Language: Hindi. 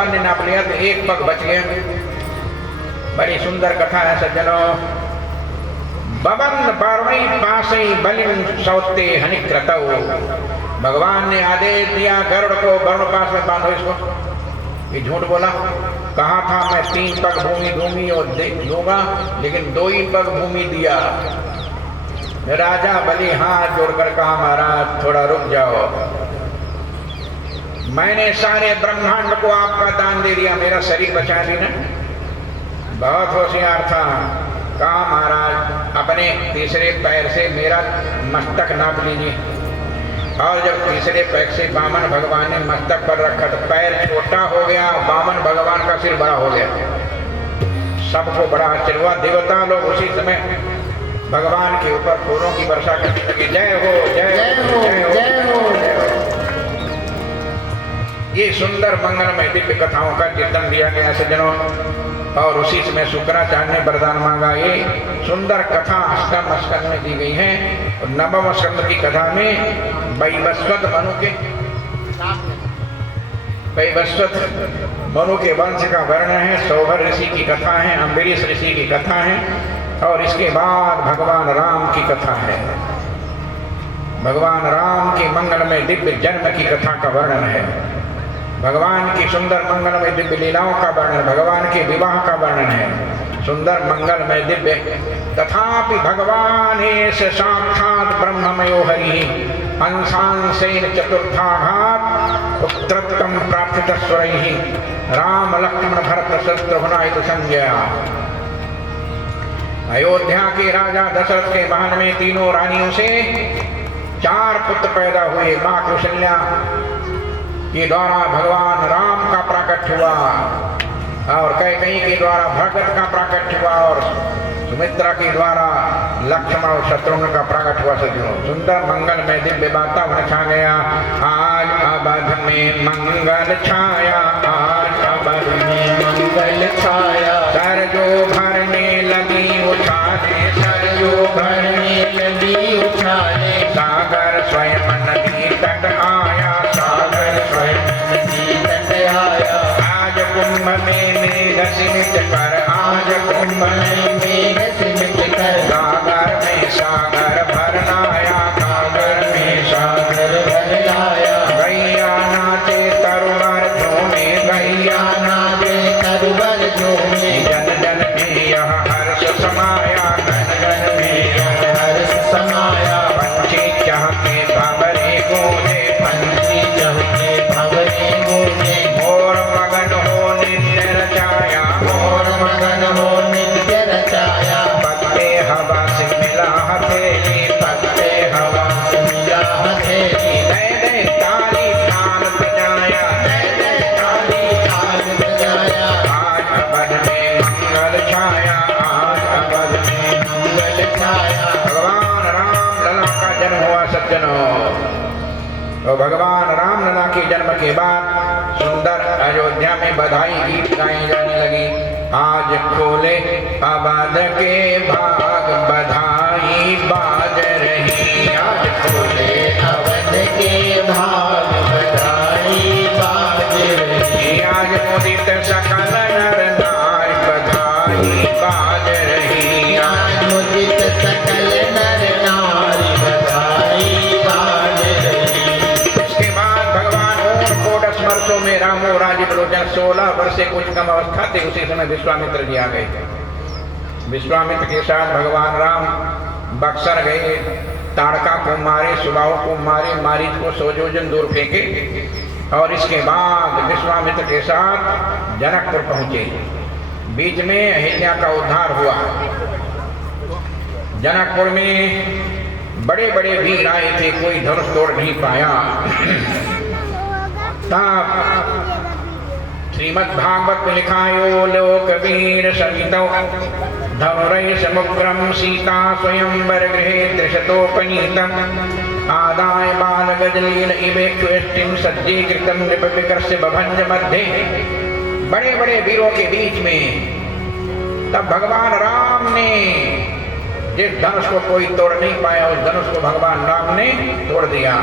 भगवान ने नाप लिया तो एक पग बच गया। बड़ी सुंदर कथा है सज्जनों। बबन पार्वणी पासई बलिन सौते हनिक्रतौ। भगवान ने आदेश दिया गरुड़ को, वरुण पास में बांधो इसको। ये झूठ बोला, कहा था मैं 3 पग भूमि दूंगी और दूंगा, लेकिन 2 ही पग भूमि दिया। राजा बलि हाथ जोड़कर कहा महाराज थोड़ा रुक जाओ, मैंने सारे ब्रह्मांड को आपका दान दे दिया, मेरा शरीर बचा दी ना। बहुत होशियार था। कहा महाराज अपने तीसरे पैर से मेरा मस्तक नाप लीजिए। और जब तीसरे पैर से वामन भगवान ने मस्तक पर रखा तो पैर छोटा हो गया, वामन भगवान का सिर बड़ा हो गया। सबको बड़ा आश्चर्य हुआ। देवता लोग उसी समय भगवान के ऊपर फूलों की वर्षा करने लगे। जय हो जय हो जय हो जय हो जय हो। ये सुंदर मंगलमय दिव्य कथाओं का कीर्तन दिया गया सज्जनों। और उसी समय शुक्राचार्य ने वरदान मांगा। ये सुंदर कथा अष्टम स्कंद में दी गई है। और नवम स्कंद की कथा में वैवस्वत मनु के वंश का वर्णन है। सौभर ऋषि की कथा है, अम्बरीश ऋषि की कथा है, और इसके बाद भगवान राम की कथा है। भगवान राम के मंगलमय दिव्य जन्म की कथा का वर्णन है। भगवान की सुंदर मंगलमय दिव्य लीलाओं का वर्णन, भगवान के विवाह का वर्णन है। सुंदर मंगलमय दिव्य। तथापि भगवान साक्षात ब्रह्ममयो हरि अंशांशेन चतुर्थाघात पुत्रत्वं प्राप्त स्वरैहि राम लक्ष्मण भरत शत्रुघ्न संज्ञया। अयोध्या के राजा दशरथ के महल में तीनों रानियों से 4 पुत्र पैदा हुए। मां कौशल्या के द्वारा भगवान राम का प्राकट्य हुआ, और कैकेयी के द्वारा भरत का प्राकट्य हुआ, और सुमित्रा के द्वारा लक्ष्मण और शत्रुघ्न का प्राकट्य हुआ। सज्जनों सुंदर मंगल में दिव्य वातावरण छा गया। आज अवध में मंगल छाया, आज अवध में मंगल छाया। सरजो भरने लगी उछाले, सरजो भरने लगी उछाले। सागर स्वयं नदी तट आया, सागर स्वयं नदी तट आया। आज कुंभ में मेघ सिमट कर, आज कुंभ में मेघ सिमट कर। सागर में सागर भरनाया, सागर में सागर भरनाया। गैया नाचे तरुवर झूमे, गैया नाचे तरुवर झूमे। जन जन में यह हर्ष समाया, जन जन में यह हर्ष समाया। पंछी चहके भंवरे गूंजे, पंछी चहके भंवरे गूंजे। मोर मगन हो नित्य रचाया, मोर मगन हो नित्य रचाया। पत्ते हवा से मिला हथेली, पत्ते हवा से मिला हथेली। दे दे ताली ताल बजाया, दे दे ताली ताल बजाया। आज अवध में मंगल छाया, आज अवध में मंगल छाया। भगवान राम लला का जन्म हुआ सज्जनों। तो भगवान राम लला के जन्म के बाद सुंदर अयोध्या में बधाई गीत गाई जाने लगी। आज खोले अवध के भाग, बधाई बाज रही। आज खोले अवध के भाग, बधाई बाज रही। आज मुदित सकल नर नारी, बधाई बाज रही। आज मुदित सकल नर नारी, बधाई बाज रही। इसके बाद भगवान ओम कोटस वर्षों में रामो राजीव लोचन 16 वर्ष से कुछ कम अवस्था थे। उसी समय विश्वामित्र जी आ गए। विश्वामित्र के साथ भगवान राम बक्सर गए, ताड़का को मारे, सुबाहु को मारे, मारीच को 100 योजन दूर फेंके। और इसके बाद विश्वामित्र के साथ जनकपुर पहुंचे। बीच में अहिल्या का उद्धार हुआ। जनकपुर में बड़े बड़े वीर आए थे, कोई धनुष तोड़ नहीं पाया। श्रीमद् भागवत में लिखा यो लोक वीर सवितौ धनुरै समुग्रम सीता स्वयंवर गृहे त्रिशतोपनीतम। आदाय बाल गजलीन इवेक्षुष्टिम सज्जीकृतम नृपविकर्ष्य बभंज मध्ये। बड़े बड़े वीरों के बीच में तब भगवान राम ने जिस धनुष को कोई तोड़ नहीं पाया, उस धनुष को भगवान राम ने तोड़ दिया।